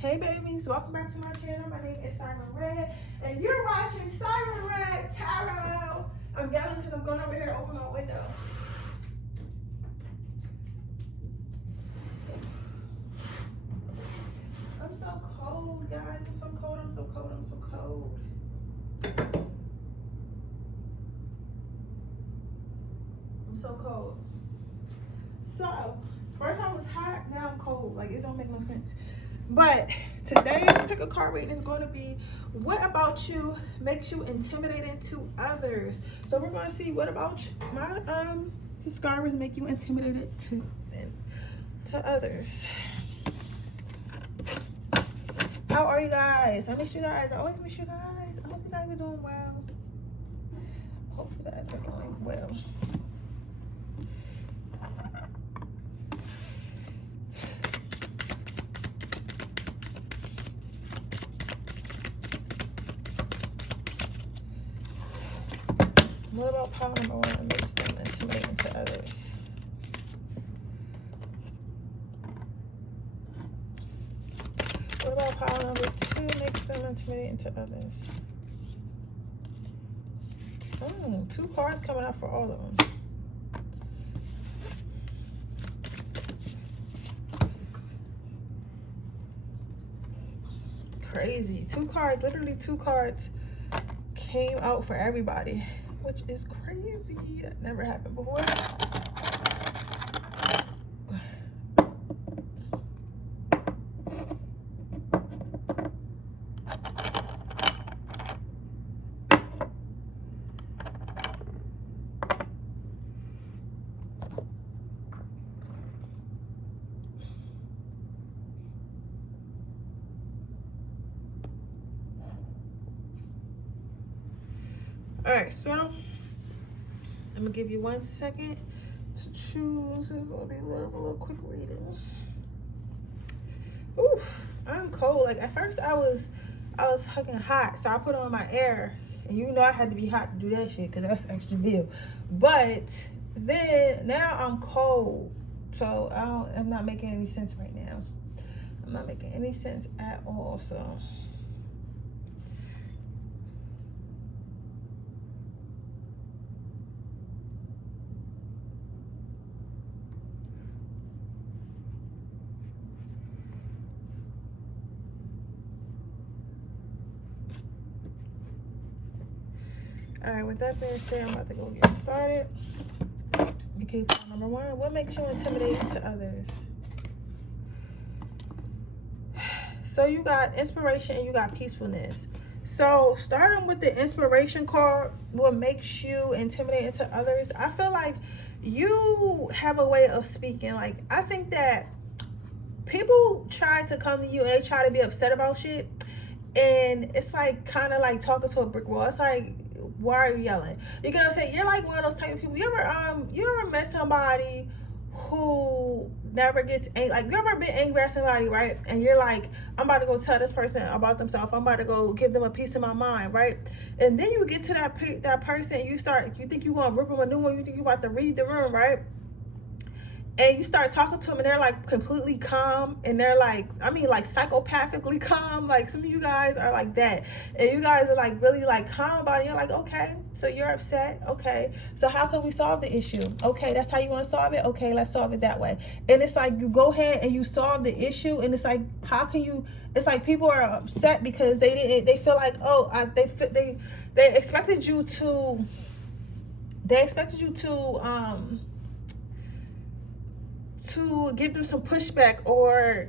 Hey babies, welcome back to my channel. My name is Siren Redd, and you're watching Siren Redd Tarot. I'm yelling because I'm going over here to open my window. I'm so cold, guys. I'm so cold. I'm so cold. I'm so cold. I'm so cold. So, first I was hot, now I'm cold. Like, it don't make no sense. But today's pick a card reading is going to be, what about you makes you intimidating to others? So we're going to see what about my subscribers make you intimidated to others. How are you guys? I miss you guys. I always miss you guys. I hope you guys are doing well. I hope you guys are doing well. What about power number one makes them intimidating to others? What about power number two makes them intimidating to others? Two cards coming out for all of them. Crazy. Two cards, literally two cards came out for everybody, which is crazy. That never happened before. All right, so I'm gonna give you 1 second to choose. This is gonna be a little quick reading. Ooh, I'm cold. Like at first I was fucking hot, so I put on my air, and you know I had to be hot to do that shit because that's extra deal. But then now I'm cold, so I'm not making any sense right now. I'm not making any sense at all. So. All right, with that being said, I'm about to go get started. Okay, number one, what makes you intimidating to others? So you got inspiration and you got peacefulness. So starting with the inspiration card, what makes you intimidating to others? I feel like you have a way of speaking. Like, I think that people try to come to you and they try to be upset about shit. And it's like kind of like talking to a brick wall. It's like, why are you yelling? You get what I'm saying? You're like one of those type of people. You ever met somebody who never gets angry? Like, you ever been angry at somebody, right? And you're like, I'm about to go tell this person about themselves. I'm about to go give them a piece of my mind, right? And then you get to that person, you think you're gonna rip them a new one. You think you're about to read the room, right? And you start talking to them and they're like completely calm, and they're like, I mean, like psychopathically calm. Like some of you guys are like that, and you guys are like really like calm about it. You're like, okay, so you're upset. Okay, so how can we solve the issue? Okay, that's how you want to solve it. Okay, let's solve it that way. And it's like you go ahead and you solve the issue, and it's like, how can you? It's like people are upset because they feel like, oh, they expected you to. To give them some pushback or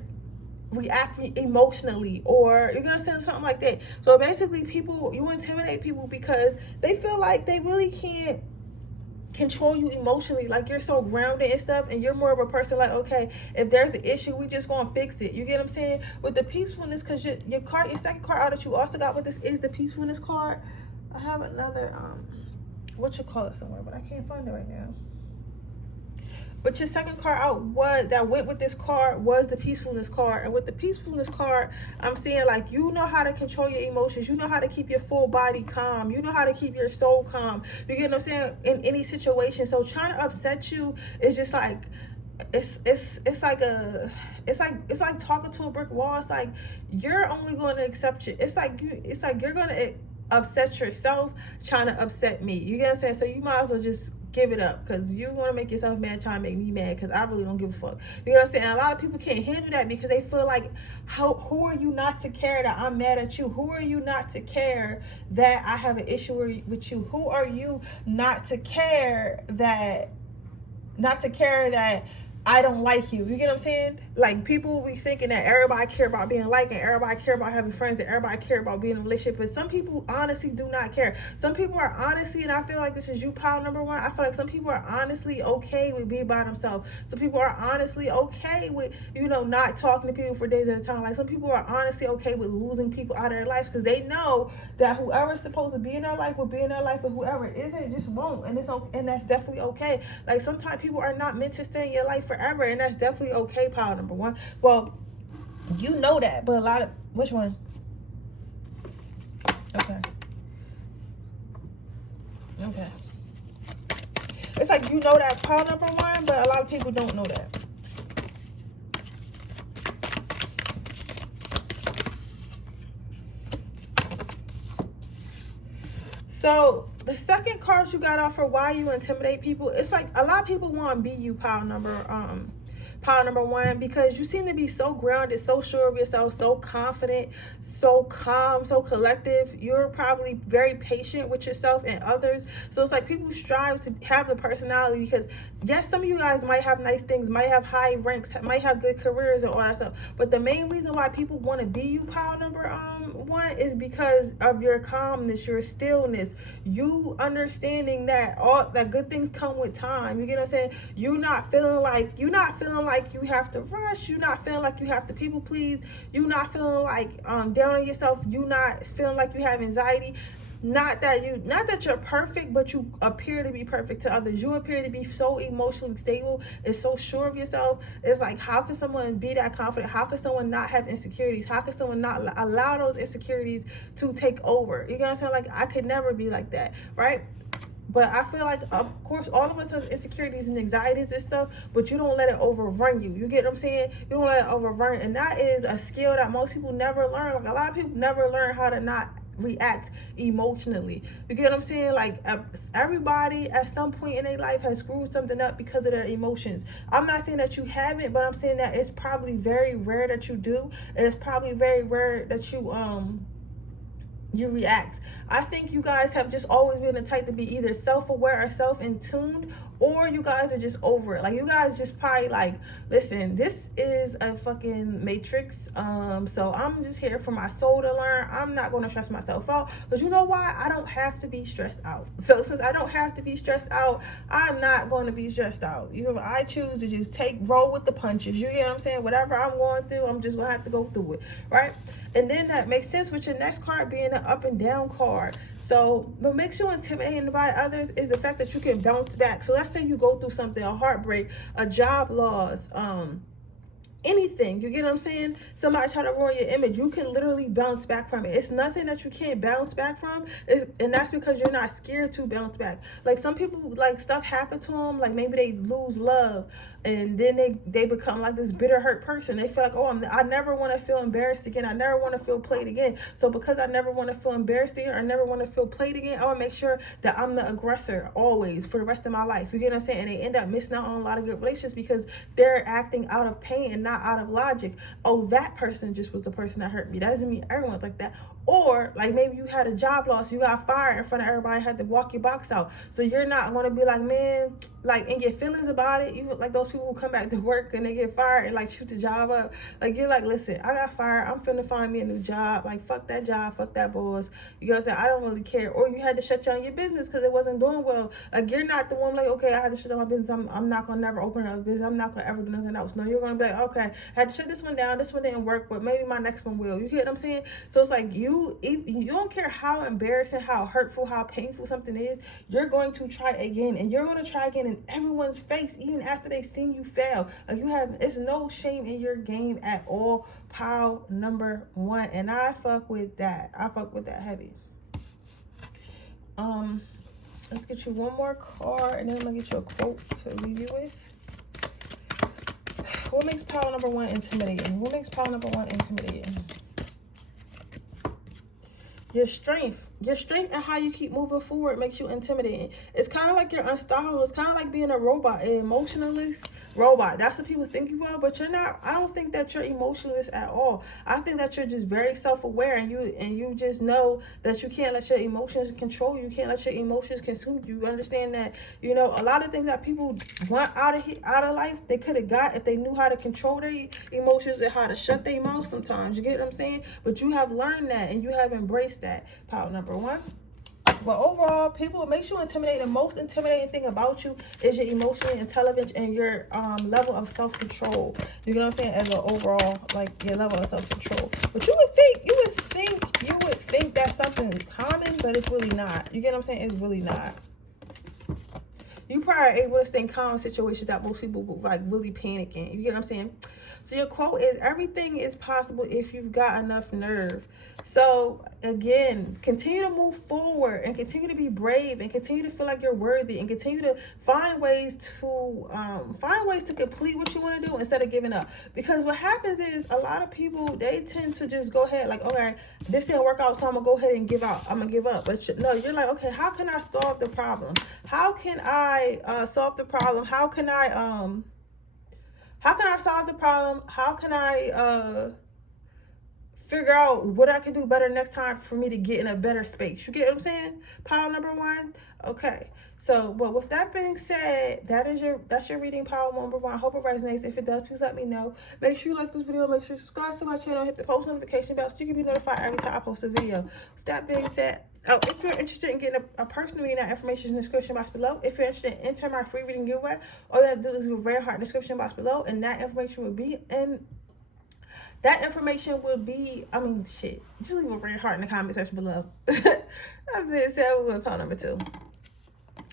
react emotionally, or you're gonna say something like that. So basically, you intimidate people because they feel like they really can't control you emotionally. Like, you're so grounded and stuff, and you're more of a person like, okay, if there's an issue, we just gonna fix it. You get what I'm saying? With the peacefulness, because your second card out that you also got with this is the peacefulness card. I have another what you call it somewhere, but I can't find it right now. But your second card out that went with this card was the peacefulness card. And with the peacefulness card, I'm seeing like, you know how to control your emotions. You know how to keep your full body calm. You know how to keep your soul calm. You get what I'm saying? In any situation. So trying to upset you is just like, it's like talking to a brick wall. It's like you're only going to accept it. It's like you're going to upset yourself trying to upset me. You get what I'm saying? So you might as well just give it up, because you want to make yourself mad trying to make me mad, because I really don't give a fuck. You know what I'm saying? And a lot of people can't handle that because they feel like, who are you not to care that I'm mad at you? Who are you not to care that I have an issue with you? Who are you not to care that I don't like you? You get what I'm saying? Like, people be thinking that everybody care about being liked, and everybody care about having friends, and everybody care about being in a relationship. But some people honestly do not care. Some people are honestly, and I feel like this is you, pile number one, I feel like some people are honestly okay with being by themselves. Some people are honestly okay with, not talking to people for days at a time. Like, some people are honestly okay with losing people out of their lives, because they know that whoever's supposed to be in their life will be in their life, and whoever isn't just won't. And it's okay, and that's definitely okay. Like, sometimes people are not meant to stay in your life forever, and that's definitely okay, pile number one. Well, you know that, but a lot of, which one? Okay. It's like, you know that, pile number one, but a lot of people don't know that. So the second card you got off for why you intimidate people, it's like a lot of people want to be you, pile number one, because you seem to be so grounded, so sure of yourself, so confident, so calm, so collective. You're probably very patient with yourself and others. So it's like people strive to have the personality, because yes, some of you guys might have nice things, might have high ranks, might have good careers and all that stuff, but the main reason why people want to be you, pile number one, is because of your calmness, your stillness, you understanding that all that good things come with time. You get what I'm saying? You're not feeling like you have to rush. You're not feeling like you have to people please. You're not feeling like down on yourself. You're not feeling like you have anxiety. Not that you're perfect, but you appear to be perfect to others. You appear to be so emotionally stable and so sure of yourself. It's like, how can someone be that confident? How can someone not have insecurities? How can someone not allow those insecurities to take over? You know what I'm saying? Like, I could never be like that, right? But I feel like, of course, all of us have insecurities and anxieties and stuff, but you don't let it overrun you. You get what I'm saying? You don't let it overrun. And that is a skill that most people never learn. Like, a lot of people never learn how to not react emotionally. You get what I'm saying? Like, everybody at some point in their life has screwed something up because of their emotions. I'm not saying that you haven't, but I'm saying that it's probably very rare that you do. And it's probably very rare that you react. I think you guys have just always been the type to be either self-aware or self-in-tuned, or you guys are just over it. Like, you guys just probably like, listen, this is a fucking matrix, so I'm just here for my soul to learn. I'm not going to stress myself out, because you know why? I don't have to be stressed out. So since I don't have to be stressed out, I'm not going to be stressed out. I choose to just roll with the punches. You get what I'm saying? Whatever I'm going through, I'm just going to have to go through it, right? And then that makes sense with your next card being an up and down card. So what makes you intimidated by others is the fact that you can bounce back. So let's say you go through something, a heartbreak, a job loss, anything, you get what I'm saying? Somebody try to ruin your image, you can literally bounce back from it. It's nothing that you can't bounce back from, and that's because you're not scared to bounce back. Like, some people, like, stuff happened to them, like maybe they lose love, and then they become like this bitter, hurt person. They feel like, oh, I never want to feel embarrassed again. I never want to feel played again. So because I never want to feel embarrassed again, or I never want to feel played again, I want to make sure that I'm the aggressor always for the rest of my life. You get what I'm saying? And they end up missing out on a lot of good relationships because they're acting out of pain and not out of logic. Oh, that person just was the person that hurt me. That doesn't mean everyone's like that. Or like, maybe you had a job loss, you got fired in front of everybody and had to walk your box out. So you're not going to be like, man, like, in your feelings about it. You like those people who come back to work and they get fired and like shoot the job up. Like, you're like, listen, I got fired, I'm finna find me a new job. Like, fuck that job, fuck that boss. You know what I'm saying? I don't really care. Or you had to shut down your business because it wasn't doing well. Like, you're not the one like, okay, I had to shut down my business, I'm not gonna never open another business, I'm not gonna ever do nothing else. No, you're gonna be like, okay, I had to shut this one down, this one didn't work, but maybe my next one will. You get what I'm saying? So it's like, you don't care how embarrassing, how hurtful, how painful something is, you're going to try again, and you're going to try again in everyone's face, even after they've seen you fail. Like, it's no shame in your game at all, pile number one. And I fuck with that. I fuck with that heavy. Let's get you one more card, and then I'm gonna get you a quote to leave you with. What makes pile number one intimidating? What makes pile number one intimidating? Your strength. Your strength and how you keep moving forward makes you intimidating. It's kind of like you're unstoppable. It's kind of like being a robot, an emotionalist robot. That's what people think you are, but you're not. I don't think that you're emotionless at all. I think that you're just very self-aware, and you just know that you can't let your emotions control you. You can't let your emotions consume you. You understand that, you know, a lot of things that people want out of life, they could have got if they knew how to control their emotions and how to shut their mouth sometimes. You get what I'm saying? But you have learned that, and you have embraced that. Pile number one. But overall, people, what makes you intimidating, the most intimidating thing about you is your emotional intelligence and your level of self-control. You know what I'm saying? As an overall, like, your level of self-control. But you would think that's something common, but it's really not. You get what I'm saying? It's really not. You probably are able to stay in calm situations that most people would like really panic in. You get what I'm saying? So your quote is, everything is possible if you've got enough nerve. So again, continue to move forward and continue to be brave and continue to feel like you're worthy and continue to find ways to complete what you want to do instead of giving up. Because what happens is a lot of people, they tend to just go ahead like, okay, this didn't work out, so I'm gonna go ahead and give out. I'm gonna give up. But no, you're like, okay, how can I solve the problem? How can I solve the problem? How can I solve the problem? How can I figure out what I can do better next time for me to get in a better space? You get what I'm saying? Pile number one. Okay. So, well, with that being said, that's your reading, pile number one. I hope it resonates. If it does, please let me know. Make sure you like this video. Make sure you subscribe to my channel. Hit the post notification bell so you can be notified every time I post a video. With that being said, if you're interested in getting a personal reading, that information is in the description box below. If you're interested in entering my free reading giveaway, all you have to do is give a very hard description box below, and that information will be in. That information will be, I mean, shit. Just leave a very heart in the comment section below. That being said, we'll go to pile number two.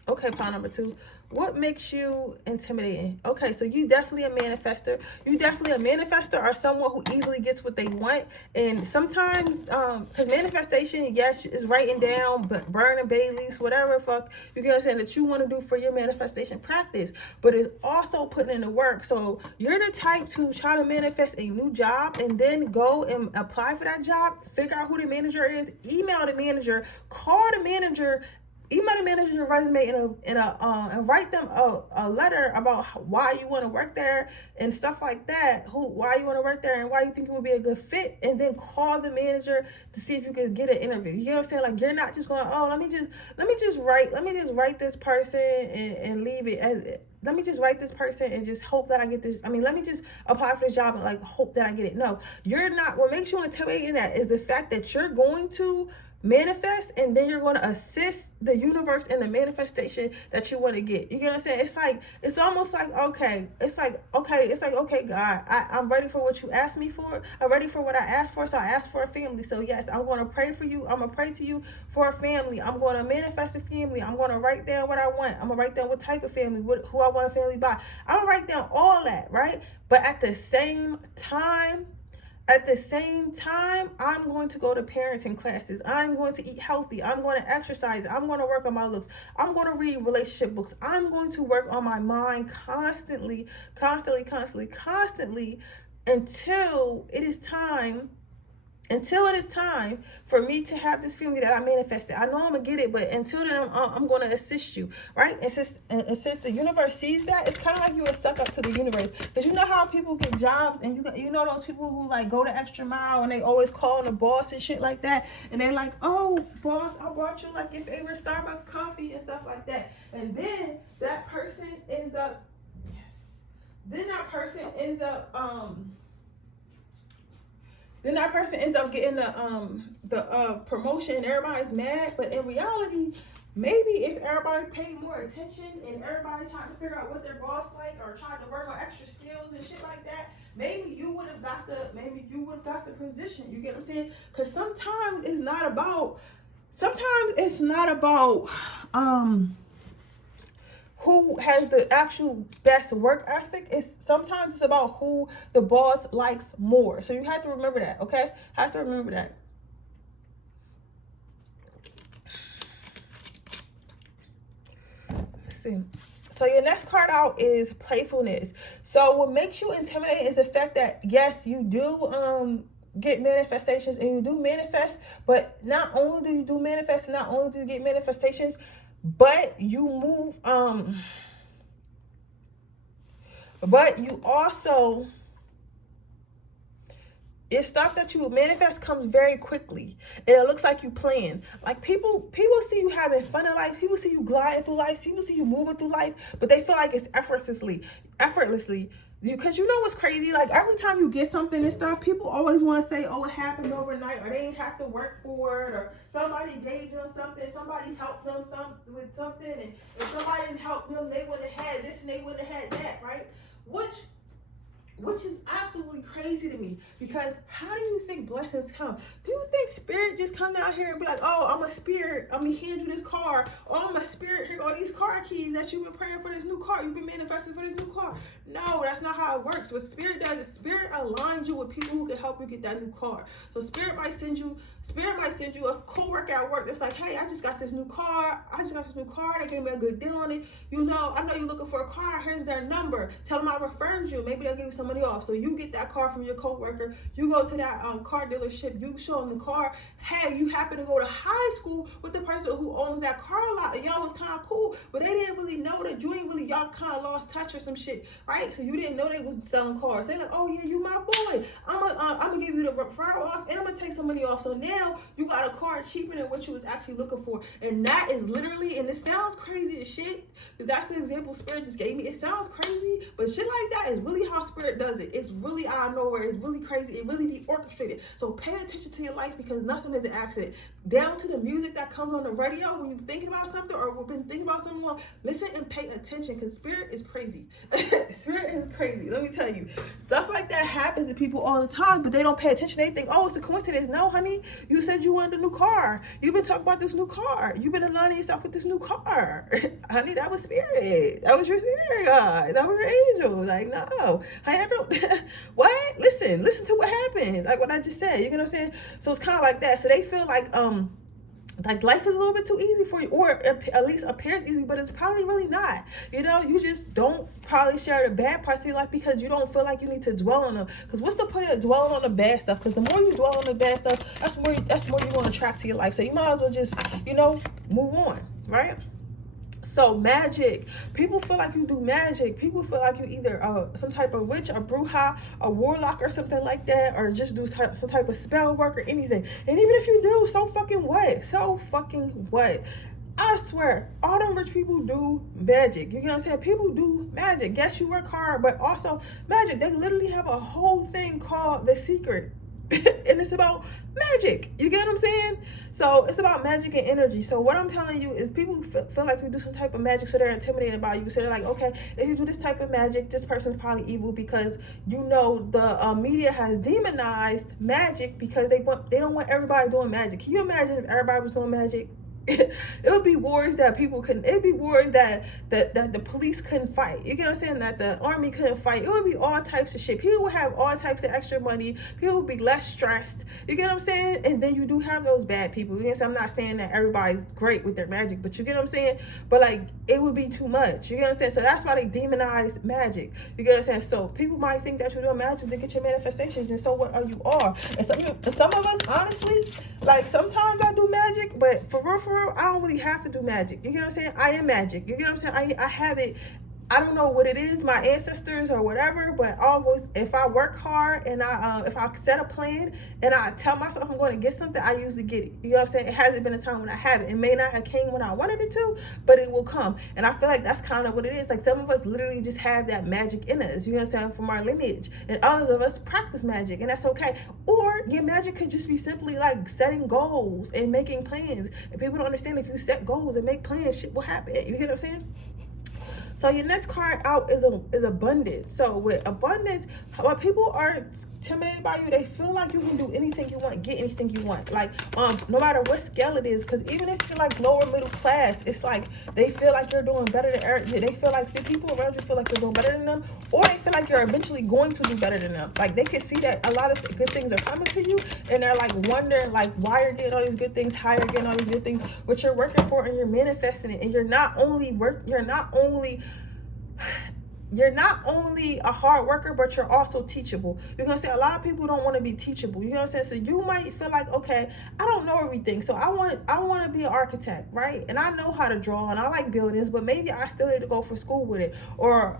Okay, pile number two. What makes you intimidating? Okay, so you definitely a manifester. You definitely a manifester or someone who easily gets what they want. And sometimes, because manifestation, yes, is writing down, but burning bay leaves, whatever fuck you get saying that you want to do for your manifestation practice. But it's also putting in the work. So you're the type to try to manifest a new job and then go and apply for that job, figure out who the manager is, email the manager, call the manager, email the manager your resume and write them a letter about why you want to work there and stuff like that. Why you want to work there and why you think it would be a good fit, and then call the manager to see if you could get an interview. You know what I'm saying? Like, you're not just going, oh, let me just write this person and leave it as it. Let me just write this person and just hope that I get this. I mean, let me just apply for this job and like hope that I get it. No, you're not. What makes you intimidating that is the fact that you're going to manifest and then you're going to assist the universe in the manifestation that you want to get. You get what I'm saying? It's like, it's almost like, okay, okay, God, I'm ready for what you asked me for. I'm ready for what I asked for. So I asked for a family. So yes, I'm going to pray for you. I'm going to pray to you for a family. I'm going to manifest a family. I'm going to write down what I want. I'm going to write down what type of family, who I want a family by. I'm going to write down all that, right? But at the same time, I'm going to go to parenting classes. I'm going to eat healthy. I'm going to exercise. I'm going to work on my looks. I'm going to read relationship books. I'm going to work on my mind constantly until it is time for me to have this feeling that I manifested. I know I'm gonna get it, but until then, I'm gonna assist you, right? And since the universe sees that, it's kind of like you were suck up to the universe. Because you know how people get jobs, and you know those people who like go the extra mile, and they always call the boss and shit like that, and they're like, oh, boss, I brought you like your favorite Starbucks coffee and stuff like that, and then that person ends up, Then that person ends up getting the promotion, and everybody's mad. But in reality, maybe if everybody paid more attention and everybody tried to figure out what their boss like, or tried to work on extra skills and shit like that, maybe you would have got the position. You get what I'm saying? Because sometimes it's not about who has the actual best work ethic. Sometimes it's about who the boss likes more. So you have to remember that, okay? Have to remember that. Let's see. So your next card out is playfulness. So what makes you intimidated is the fact that, yes, you do get manifestations and you do manifest, but not only do you do manifest, not only do you get manifestations, but you move, but you also, it's stuff that you manifest comes very quickly, and it looks like you plan. Like people see you having fun in life, people see you gliding through life, people see you moving through life, but they feel like it's effortlessly. Because you know what's crazy? Like every time you get something and stuff, people always want to say, oh, it happened overnight, or they didn't have to work for it, or somebody gave them something, somebody helped them with something, and if somebody didn't help them, they wouldn't have had this and they wouldn't have had that, right? Which is absolutely crazy to me, because how do you think blessings come? Do you think spirit just come down here and be like, oh, I'm a spirit, I'm gonna hand you this car, or I'm a spirit, here go these car keys that you've been praying for, this new car, you've been manifesting for this new car? No, that's not how it works. What spirit does is spirit aligns you with people who can help you get that new car. So spirit might send you a co-worker at work that's like, hey, I just got this new car, they gave me a good deal on it, I know you're looking for a car, here's their number, tell them I referred you, maybe they'll give you some money off. So you get that car from your co-worker, you go to that car dealership, you show them the car, hey, you happen to go to high school with the person who owns that car lot, and y'all was kind of cool, but they didn't really know that y'all kind of lost touch or some shit, right? So you didn't know they was selling cars. They like, oh yeah, you my boy, I'm gonna give you the referral off, and I'm gonna take some money off. So now you got a car cheaper than what you was actually looking for. And that is literally, and it sounds crazy as shit, because that's the example spirit just gave me. It sounds crazy, but shit like that is really how spirit does it. It's really out of nowhere. It's really crazy. It really be orchestrated. So pay attention to your life, because nothing is an accident. Down to the music that comes on the radio when you're thinking about something, or we've been thinking about something long, listen and pay attention, because spirit is crazy. Spirit is crazy. Let me tell you, stuff like that happens to people all the time, but they don't pay attention. They think, oh, it's a coincidence. No, honey, you said you wanted a new car. You've been talking about this new car. You've been aligning yourself with this new car. Honey, that was spirit. That was your spirit guys. That was your angel. Like, no, honey, I don't. What? Listen to what happened. Like what I just said. You know what I'm saying? So it's kind of like that. So they feel like life is a little bit too easy for you, or at least appears easy, but it's probably really not. You just don't probably share the bad parts of your life because you don't feel like you need to dwell on them. Because what's the point of dwelling on the bad stuff? Because the more you dwell on the bad stuff, that's more you're going to attract to your life. So you might as well just move on, right? So magic, people feel like you do magic. People feel like you either some type of witch, a bruja, a warlock, or something like that, or just do some type of spell work or anything. And even if you do, so fucking what? I swear, all them rich people do magic. You know what I'm saying? People do magic. Yes, you work hard, but also magic. They literally have a whole thing called The Secret. And it's about magic. You get what I'm saying? So it's about magic and energy. So what I'm telling you is people feel like you do some type of magic, so they're intimidated by you. So they're like, okay, if you do this type of magic, this person's probably evil, because the media has demonized magic because they don't want everybody doing magic. Can you imagine if everybody was doing magic? It would be wars that it'd be wars that the police couldn't fight. You get what I'm saying? That the army couldn't fight. It would be all types of shit. People would have all types of extra money. People would be less stressed. You get what I'm saying? And then you do have those bad people. You know, I'm not saying that everybody's great with their magic, but you get what I'm saying? But like, it would be too much. You get what I'm saying? So that's why they demonized magic. You get what I'm saying? So people might think that you're doing magic to get your manifestations, and so what are? And some of us, honestly, like sometimes I do magic, but for real, I don't really have to do magic. You get what I'm saying? I am magic. You get what I'm saying? I have it. I don't know what it is, my ancestors or whatever, but always, if I work hard and if I set a plan and I tell myself I'm going to get something, I usually get it. You know what I'm saying? It hasn't been a time when I haven't. It may not have came when I wanted it to, but it will come. And I feel like that's kind of what it is. Like some of us literally just have that magic in us, you know what I'm saying, from our lineage. And others of us practice magic, and that's okay. Or your magic could just be simply like setting goals and making plans. And people don't understand, if you set goals and make plans, shit will happen. You get what I'm saying? So your next card out is abundance. So with abundance, what people are intimidated by you, they feel like you can do anything you want, get anything you want. Like no matter what scale it is, because even if you're like lower middle class, it's like they feel like you're doing better than they feel like the people around you feel like you're doing better than them, or they feel like you're eventually going to do better than them. Like they can see that a lot of good things are coming to you, and they're like wondering like why you're getting all these good things, how you're getting all these good things, what you're working for, and you're manifesting it. And you're not only you're not only a hard worker, but you're also teachable. You're gonna say a lot of people don't want to be teachable. You know what I'm saying? So you might feel like, okay, I don't know everything, so I want to be an architect, right? And I know how to draw and I like buildings, but maybe I still need to go for school with it, or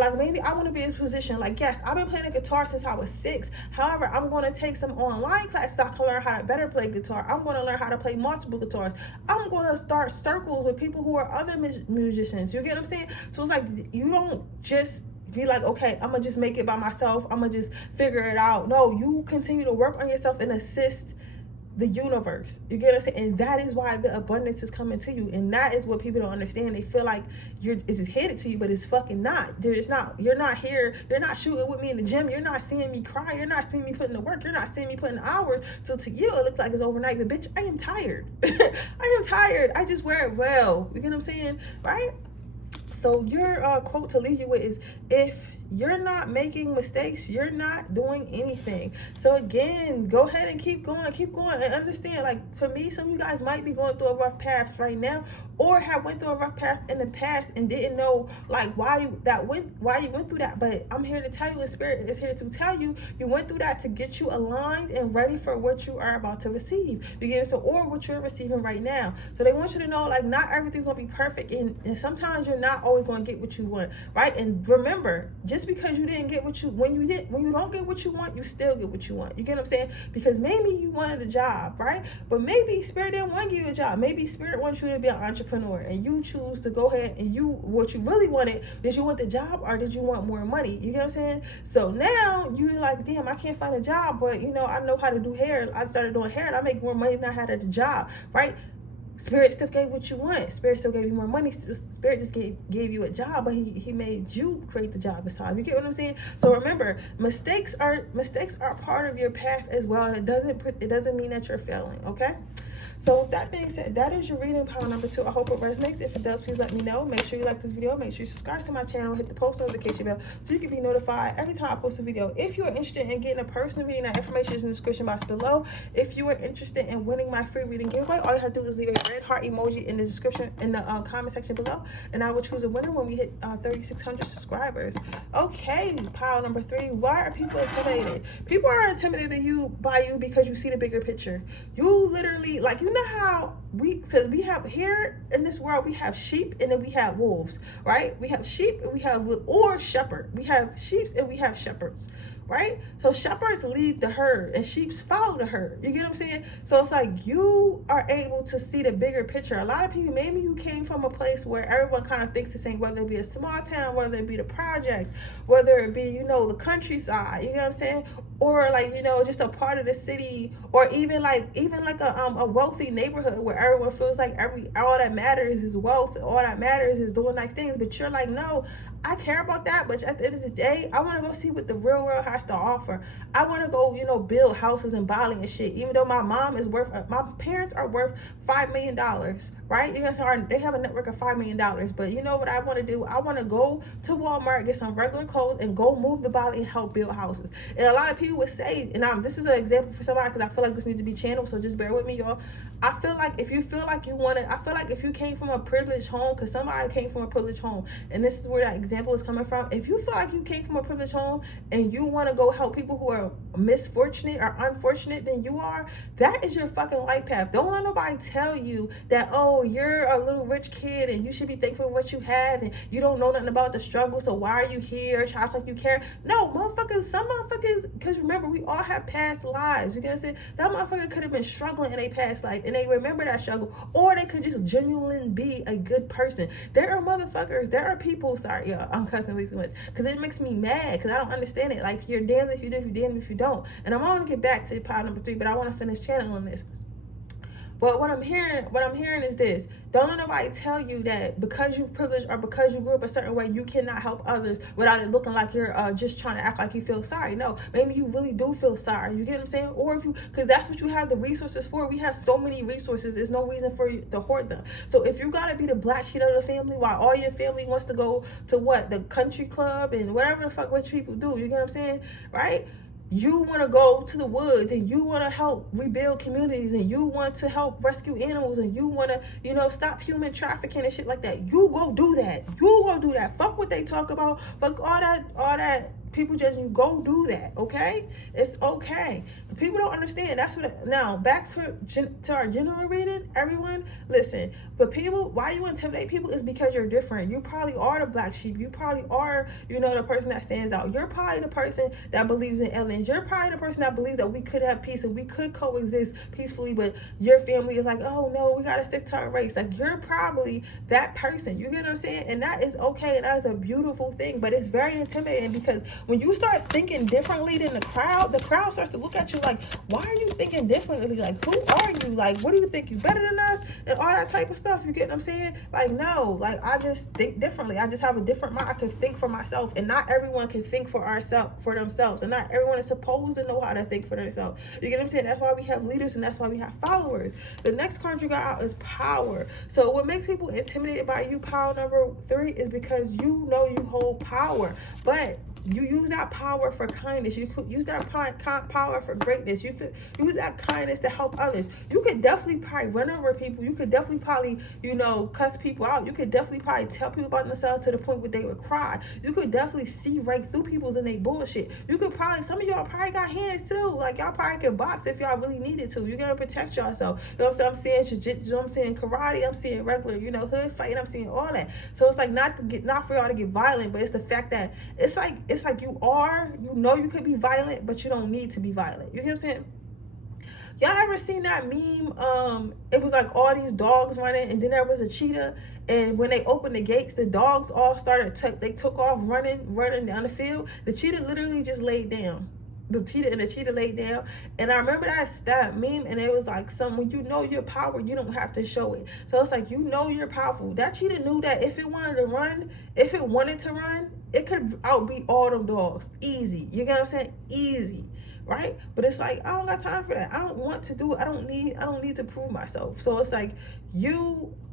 like maybe I want to be in this position. Like, yes, I've been playing the guitar since I was 6. However, I'm going to take some online classes so I can learn how to better play guitar. I'm going to learn how to play multiple guitars. I'm going to start circles with people who are other musicians. You get what I'm saying? So it's like, you don't just be like, okay, I'm gonna just make it by myself, I'm gonna just figure it out. No, you continue to work on yourself and assist the universe. You get what I'm saying? And that is why the abundance is coming to you. And that is what people don't understand. They feel like it's just headed to you, but it's fucking not. There's not. You're not here. You're not shooting with me in the gym. You're not seeing me cry. You're not seeing me putting the work. You're not seeing me putting hours. So to you, it looks like it's overnight. But bitch, I am tired. I am tired. I just wear it well. You get what I'm saying? Right? So your quote to leave you with is, if you're not making mistakes, you're not doing anything. So again, go ahead and keep going and understand, like, for me, some of you guys might be going through a rough path right now, or have went through a rough path in the past and didn't know like why you went through that. But I'm here to tell you, and Spirit is here to tell you, you went through that to get you aligned and ready for what you are about to receive. You get it? So, or what you're receiving right now. So they want you to know, like, not everything's gonna be perfect, and sometimes you're not always gonna get what you want, right? And remember, just because you didn't get what you when you don't get what you want, you still get what you want. You get what I'm saying? Because maybe you wanted a job, right? But maybe Spirit didn't want to give you a job. Maybe Spirit wants you to be an entrepreneur, and you choose to go ahead and what you really wanted. Did you want the job, or did you want more money? You get what I'm saying? So now you're like, damn, I can't find a job, but I know how to do hair. I started doing hair and I make more money than I had at the job, right? Spirit still gave what you want. Spirit still gave you more money. Spirit just gave you a job, but he made you create the job this time. You get what I'm saying? So remember, mistakes are part of your path as well, and it doesn't mean that you're failing. Okay. So with that being said, that is your reading pile number 2. I hope it resonates. If it does, please let me know. Make sure you like this video. Make sure you subscribe to my channel. Hit the post notification bell so you can be notified every time I post a video. If you are interested in getting a personal reading, that information is in the description box below. If you are interested in winning my free reading giveaway, all you have to do is leave a red heart emoji in the description, in the comment section below, and I will choose a winner when we hit 3,600 subscribers. Okay, pile number 3. Why are people intimidated? People are intimidated by you because you see the bigger picture. You literally, like, you know how because we have here in this world, we have sheep and then we have wolves, right? We have sheep and we have, or shepherd. We have sheep and we have shepherds, right? So shepherds lead the herd and sheep follow the herd. You get what I'm saying? So it's like you are able to see the bigger picture. A lot of people, maybe you came from a place where everyone kind of thinks the same, whether it be a small town, whether it be the project, whether it be, the countryside, you know what I'm saying? Or like, just a part of the city, or even like a wealthy neighborhood where everyone feels like all that matters is wealth, all that matters is doing nice things. But you're like, no, I care about that, but at the end of the day, I want to go see what the real world has to offer. I want to go, build houses in Bali and shit. Even though my parents are worth $5 million, right? You're gonna say they have a network of $5 million. But you know what I want to do? I want to go to Walmart, get some regular clothes, and go move to Bali and help build houses. And a lot of people would say, and this is an example for somebody because I feel like this needs to be channeled, so just bear with me, y'all. I feel like if you feel like if you came from a privileged home, because somebody came from a privileged home, and this is where that example is coming from. If you feel like you came from a privileged home and you want to go help people who are misfortunate or unfortunate than you are, that is your fucking life path. Don't let nobody tell you that, oh, you're a little rich kid and you should be thankful for what you have and you don't know nothing about the struggle, so why are you here? Try like you care. No, some motherfuckers, because remember, we all have past lives. You get what I'm saying? That motherfucker could have been struggling in a past life and they remember that struggle, or they could just genuinely be a good person. There are people, sorry, y'all, I'm cussing way too much because it makes me mad because I don't understand it. Like, you're damned if you do, you're damned if you don't. And I'm going to get back to pile number 3, but I want to finish channeling this. But what I'm hearing is this: don't let nobody tell you that because you privileged or because you grew up a certain way, you cannot help others without it looking like you're just trying to act like you feel sorry. No, maybe you really do feel sorry. You get what I'm saying? Or because that's what you have the resources for. We have so many resources. There's no reason for you to hoard them. So if you gotta be the black sheep of the family while all your family wants to go to the country club and whatever the fuck rich people do, you get what I'm saying, right? you want to go to the woods and you want to help rebuild communities and you want to help rescue animals and you want to, you know, stop human trafficking and shit like that, you go do that. You go do that. Fuck what they talk about. Fuck all that people judging you. Go do that, okay? It's okay. People don't understand. That's what. Now back to our general reading. Everyone, listen. But people, why you intimidate people is because you're different. You probably are the black sheep. You probably are, you know, the person that stands out. You're probably the person that believes in aliens. You're probably the person that believes that we could have peace and we could coexist peacefully. But your family is like, oh no, we gotta stick to our race. Like, you're probably that person. You get what I'm saying? And that is okay. And that is a beautiful thing. But it's very intimidating because when you start thinking differently than the crowd starts to look at you like, why are you thinking differently? Like, who are you? Like, what do you think? You better than us? And all that type of stuff. You get what I'm saying? Like, no, like, I just think differently. I just have a different mind. I can think for myself, and not everyone can think for themselves, and not everyone is supposed to know how to think for themselves. You get what I'm saying? That's why we have leaders, and that's why we have followers. The next card you got out is power. So what makes people intimidated by you, power number 3, is because you know you hold power, but you use that power for kindness. You could use that power for greatness. You could use that kindness to help others. You could definitely probably run over people. You could definitely probably, you know, cuss people out. You could definitely probably tell people about themselves to the point where they would cry. You could definitely see right through people's and they bullshit. You could probably, some of y'all probably got hands too. Like, y'all probably could box if y'all really needed to. You're gonna protect yourself. You know what I'm saying? I'm seeing jiu-jitsu, I'm seeing karate, I'm seeing regular, you know, hood fighting, I'm seeing all that. So it's like not for y'all to get violent, but it's the fact that it's like you know you could be violent, but you don't need to be violent. You get what I'm saying? Y'all ever seen that meme? It was like all these dogs running, and then there was a cheetah, and when they opened the gates, the dogs all they took off running down the field. The cheetah literally just laid down. The cheetah laid down. And I remember that meme, and it was like, when you know your power, you don't have to show it. So it's like, you know you're powerful. That cheetah knew that if it wanted to run, it could outbeat all them dogs. Easy. You get what I'm saying? Easy. Right? But it's like, I don't got time for that. I don't want to do it. I don't need to prove myself. So it's like,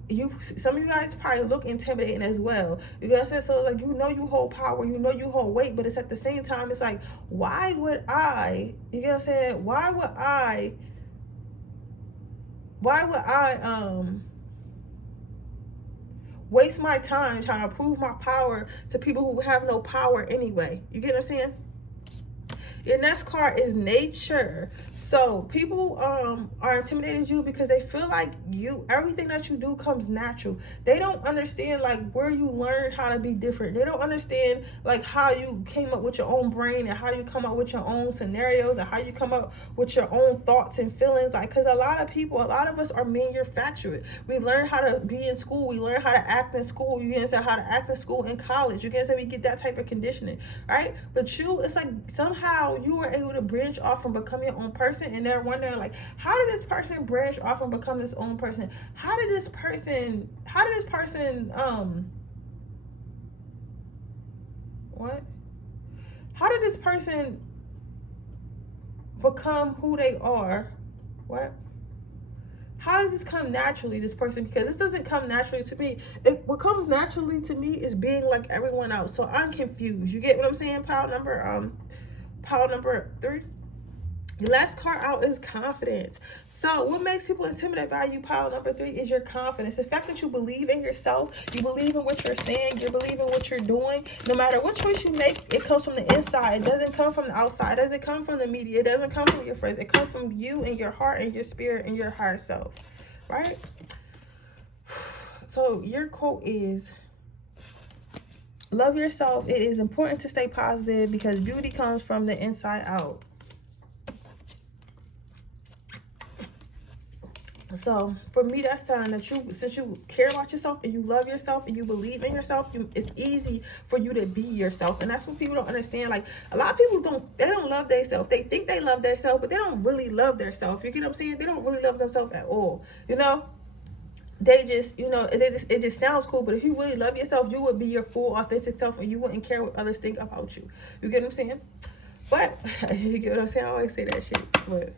some of you guys probably look intimidating as well. You know what I'm saying? So like, you know you hold power, you know you hold weight, but it's at the same time, it's like, why would I, you know what I'm saying? Why would I waste my time trying to prove my power to people who have no power anyway? You get what I'm saying? Your next card is nature. So people are intimidated you because they feel like everything that you do comes natural. They don't understand like where you learned how to be different. They don't understand like how you came up with your own brain and how you come up with your own scenarios and how you come up with your own thoughts and feelings. Like, because a lot of us are manufactured. We learn how to be in school. We learn how to act in school. You can say how to act in school in college. You can say we get that type of conditioning, right? But it's like somehow you were able to branch off and become your own person, and they're wondering like, how did this person branch off and become this own person? How did this person become who they are? How does this come naturally, this person? Because this doesn't come naturally to me. What comes naturally to me is being like everyone else. So I'm confused. You get what I'm saying? Pile number 3. The last card out is confidence. So what makes people intimidated by you, pile number 3, is your confidence. The fact that you believe in yourself, you believe in what you're saying, you believe in what you're doing. No matter what choice you make, it comes from the inside. It doesn't come from the outside. It doesn't come from the media. It doesn't come from your friends. It comes from you and your heart and your spirit and your higher self, right? So your quote is, love yourself. It is important to stay positive because beauty comes from the inside out. So for me, that's telling that since you care about yourself and you love yourself and you believe in yourself, it's easy for you to be yourself. And that's what people don't understand. Like, a lot of people don't love themselves. They think they love themselves, but they don't really love themselves. You get what I'm saying? They don't really love themselves at all. You know? They just, you know, it just sounds cool, but if you really love yourself, you would be your full authentic self and you wouldn't care what others think about you. You get what I'm saying? But you get what I'm saying? I always say that shit, but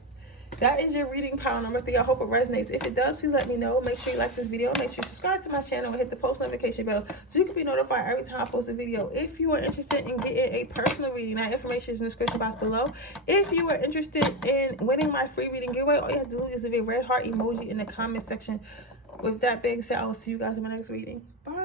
that is your reading pile number 3. I hope it resonates. If it does, please let me know. Make sure you like this video. Make sure you subscribe to my channel and hit the post notification bell so you can be notified every time I post a video. If you are interested in getting a personal reading, that information is in the description box below. If you are interested in winning my free reading giveaway, all you have to do is leave a red heart emoji in the comment section. With that being said, I will see you guys in my next reading. Bye.